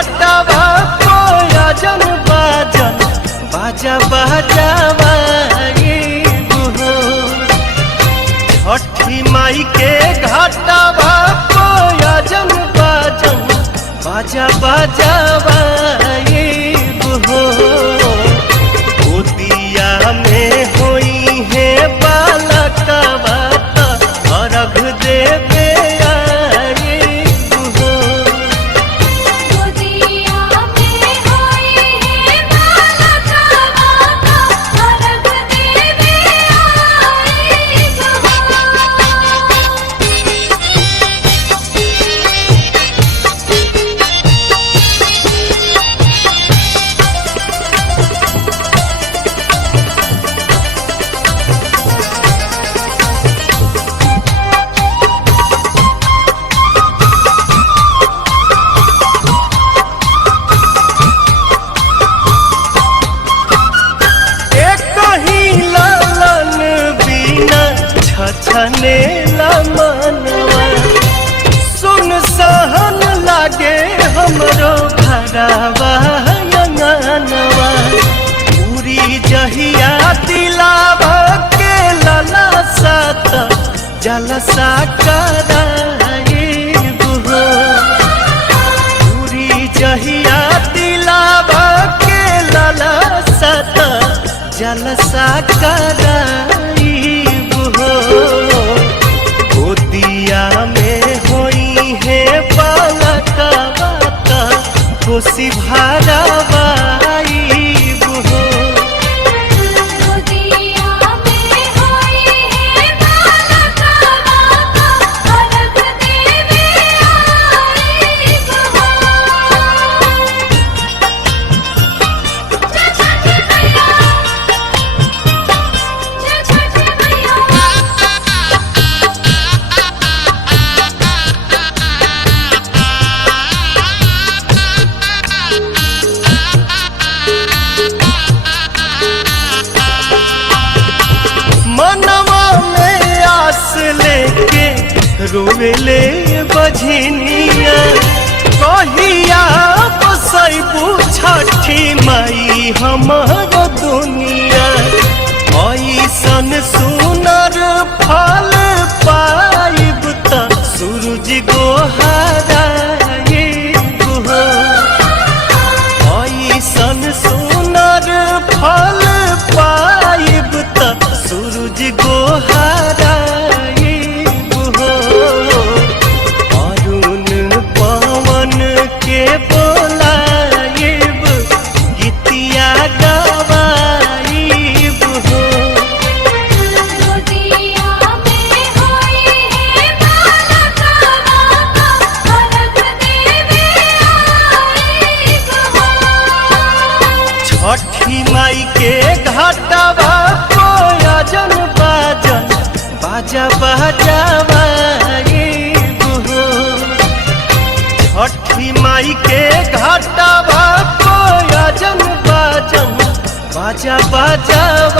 घाटवा कोयजन बाजन बाजा बाजावा छठी माई के घाटवा कोयजन बाजन बाजा बाजावा गोदिया में होई है बालकवा अर्घ देवे छने मनवा सुन सहन लागे हमरो घरवा अंगनवा पूरी जहिया दिलावा के लला सात जलसा कराए पूरी जहिया दिलावा के लला सात जलसा कराए गोदिया में होई है बालकवा कोसी भरवाई रोवेले बझनिया कहिया बसैबू छठी माई हमर दुनिया ऐसन सुनर फल पाइब त सूरज गोहराए ऐसन सुनर फल पाइब त सूरज गोहराए छठी माई के घाटवा कोयजन बाजन बाजा बाजावा छठी माई के घाटवा कोयजन बाजन बाजा बाजावा